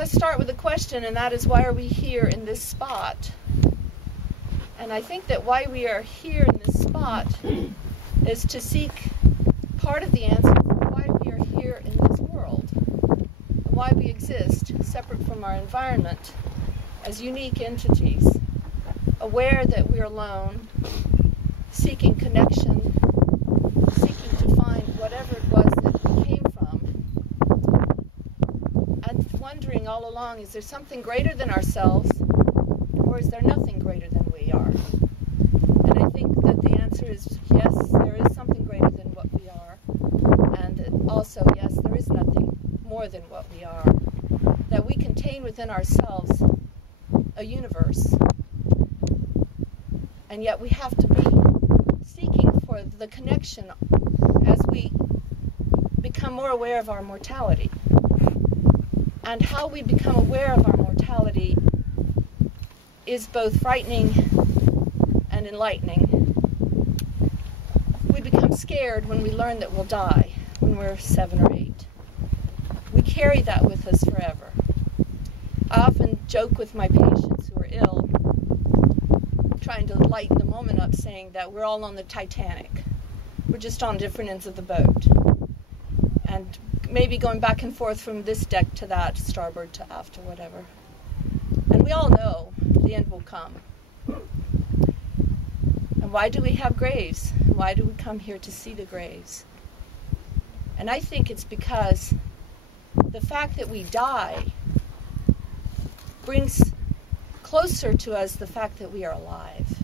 I start with a question, and that is, why are we here in this spot? And I think that why we are here in this spot is to seek part of the answer for why we are here in this world, and why we exist separate from our environment as unique entities, aware that we're alone, seeking connection, seeking to find whatever it was that we came from, and wondering all along, is there something greater than ourselves, or is there nothing greater than we are? And I think that the answer is yes, there is something greater than what we are, and also yes, there is nothing more than what we are, that we contain within ourselves a universe, and yet we have to be seeking for the connection as we become more aware of our mortality. And how we become aware of our mortality is both frightening and enlightening. We become scared when we learn that we'll die when we're 7 or 8. We carry that with us forever. I often joke with my patients who are ill, trying to lighten the moment up, saying that we're all on the Titanic. We're just on different ends of the boat. And maybe going back and forth from this deck to that, starboard to aft or whatever. And we all know the end will come. And why do we have graves? Why do we come here to see the graves? And I think it's because the fact that we die brings closer to us the fact that we are alive.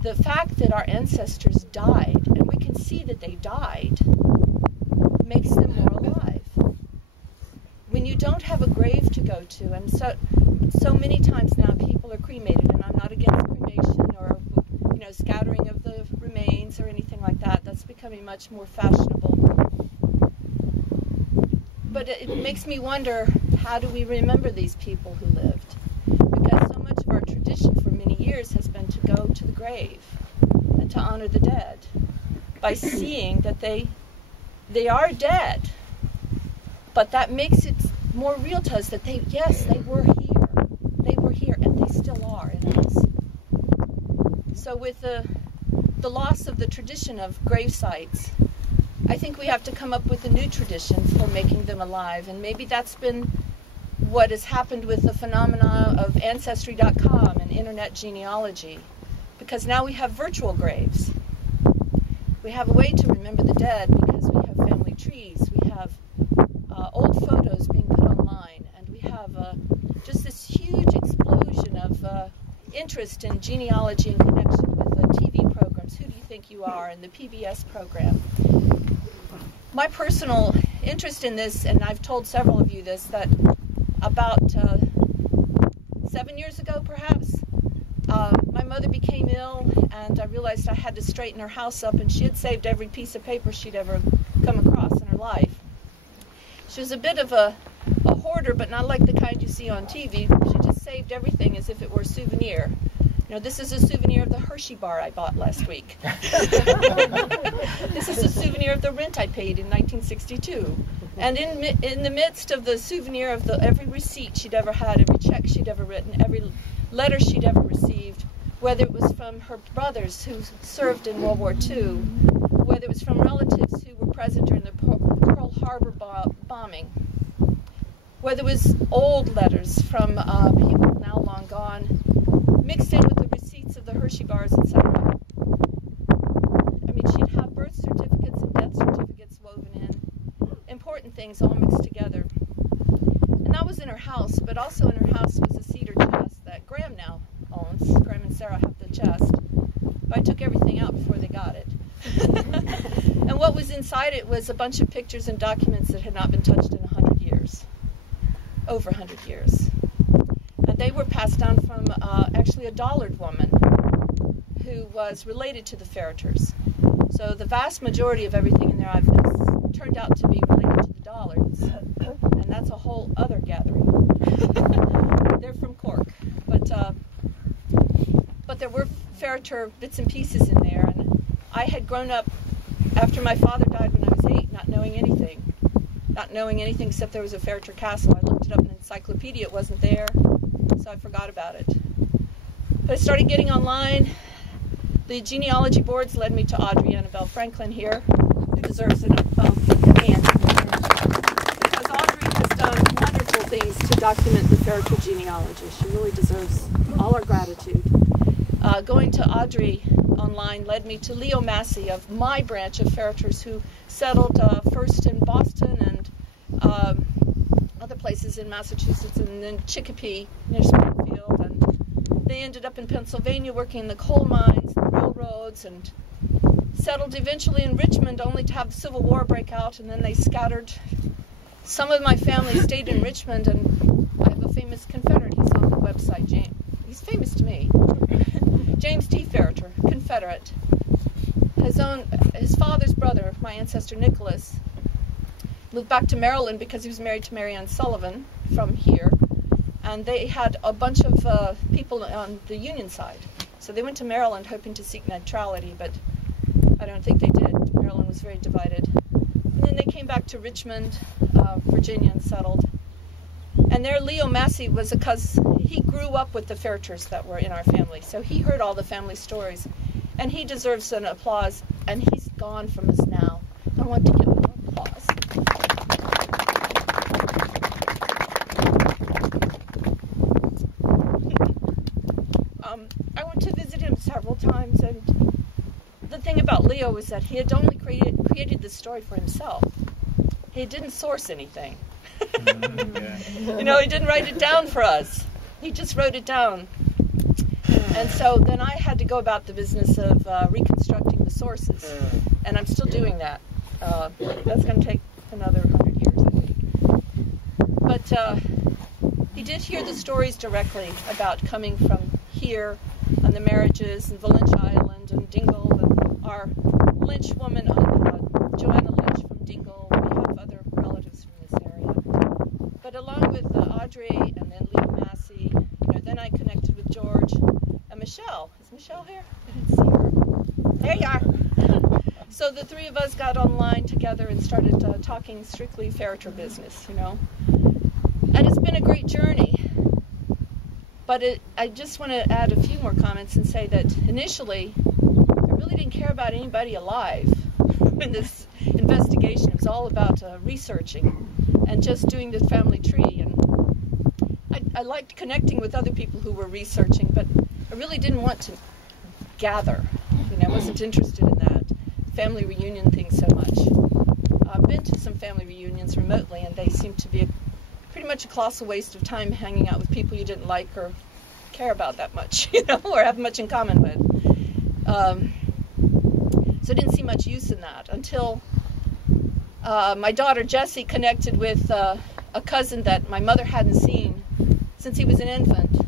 The fact that our ancestors died, and we can see that they died, makes them more alive. When you don't have a grave to go to, and so many times now people are cremated, and I'm not against cremation or scattering of the remains or anything like that. That's becoming much more fashionable. But it makes me wonder, how do we remember these people who lived? Because so much of our tradition for many years has been to go to the grave and to honor the dead by seeing that they are dead. But that makes it more real to us that they were here. They were here, and they still are in us. So with the loss of the tradition of grave sites, I think we have to come up with a new tradition for making them alive. And maybe that's been what has happened with the phenomena of Ancestry.com and internet genealogy. Because now we have virtual graves. We have a way to remember the dead because we have family trees. We have old photos being put online. And we have just this huge explosion of interest in genealogy and connection with the TV programs, Who Do You Think You Are, and the PBS program. My personal interest in this, and I've told several of you this, that about 7 years ago perhaps, my mother became ill, and I realized I had to straighten her house up, and she had saved every piece of paper she'd ever come across in her life. She was a bit of a hoarder, but not like the kind you see on TV. She just saved everything as if it were a souvenir. This is a souvenir of the Hershey bar I bought last week. This is a souvenir of the rent I paid in 1962. And in the midst of the souvenir of every receipt she'd ever had, every check she'd ever written, every letter she'd ever received, whether it was from her brothers who served in World War II, whether it was from relatives who were present during the Pearl Harbor bombing, whether it was old letters from people now long gone, mixed in with the receipts of the Hershey bars, etc. I mean, she'd have birth certificates and death certificates woven in, important things all mixed together. And that was in her house, but also in her house was a cedar chest that Graham now owns. Graham and Sarah have the chest, but I took everything out before they got it. And what was inside it was a bunch of pictures and documents that had not been touched in 100 years. Over 100 years. And they were passed down from actually a Dollard woman who was related to the Ferriters. So the vast majority of everything in there has turned out to be related to the Dollards. And that's a whole other gathering. They're from Cork. But there were Ferriter bits and pieces in there. And I had grown up, after my father died when I was 8, not knowing anything. not knowing anything except there was a Ferriter Castle. I looked it up in an encyclopedia, it wasn't there, so I forgot about it. But I started getting online. The genealogy boards led me to Audrey Annabelle Franklin here, who deserves an hand. Because Audrey has done wonderful things to document the Ferriter genealogy. She really deserves all our gratitude. Going to Audrey online led me to Leo Massey of my branch of Ferriters, who settled first in Boston and other places in Massachusetts, and then Chicopee near Springfield, and they ended up in Pennsylvania working in the coal mines, the railroads, and settled eventually in Richmond, only to have the Civil War break out, and then they scattered. Some of my family stayed in Richmond, and I have a famous Confederate. He's on the website, James. He's famous to me. James T. Ferriter, Confederate. His father's brother, my ancestor Nicholas, moved back to Maryland because he was married to Mary Ann Sullivan from here, and they had a bunch of people on the Union side. So they went to Maryland hoping to seek neutrality, but I don't think they did. Maryland was very divided. And then they came back to Richmond, Virginia, and settled. And there Leo Massey was because he grew up with the Ferriters that were in our family, so he heard all the family stories, and he deserves an applause, and he's gone from us now. I want to give him an applause. I went to visit him several times, and the thing about Leo was that he had only created this story for himself. He didn't source anything. You know, he didn't write it down for us. He just wrote it down. And so then I had to go about the business of reconstructing the sources. And I'm still doing that. That's going to take another 100 years, I think. But he did hear the stories directly about coming from here, and the marriages, and Valentia Island, and Dingle, and our Lynch woman, Joanna Lynch from Dingle. We have other relatives from this area. But along with Audrey and then Leo Massey, then I connected with George and Michelle. Is Michelle here? I didn't see her. There you are. So the three of us got online together and started talking strictly Ferriter business, And it's been a great journey. But I just want to add a few more comments and say that initially, I really didn't care about anybody alive in this investigation. It was all about researching and just doing the family tree. And I liked connecting with other people who were researching, but I really didn't want to gather. I wasn't interested in that family reunion thing so much. I've been to some family reunions remotely, and they seem to be pretty much a colossal waste of time hanging out with people you didn't like or care about that much, or have much in common with. So I didn't see much use in that until my daughter Jessie connected with a cousin that my mother hadn't seen since he was an infant.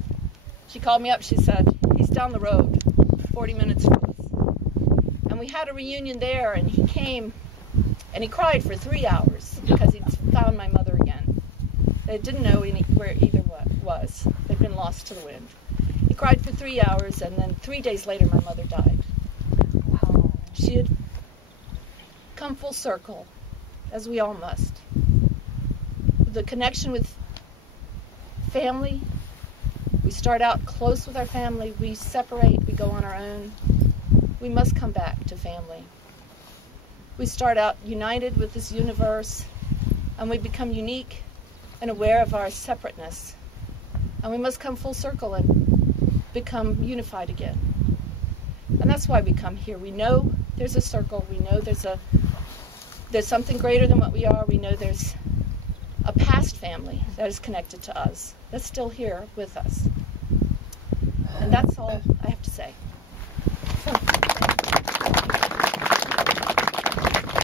She called me up, she said, he's down the road, 40 minutes from us. And we had a reunion there, and he came, and he cried for 3 hours because he'd found my mother again. They didn't know where either was. They'd been lost to the wind. He cried for 3 hours, and then 3 days later my mother died. Wow. She had come full circle, as we all must. The connection with family, we start out close with our family, we separate, we go on our own. We must come back to family. We start out united with this universe, and we become unique and aware of our separateness. And we must come full circle and become unified again. And that's why we come here. We know there's a circle. We know there's something greater than what we are. We know there's a past family that is connected to us, that's still here with us. And that's all I have to say.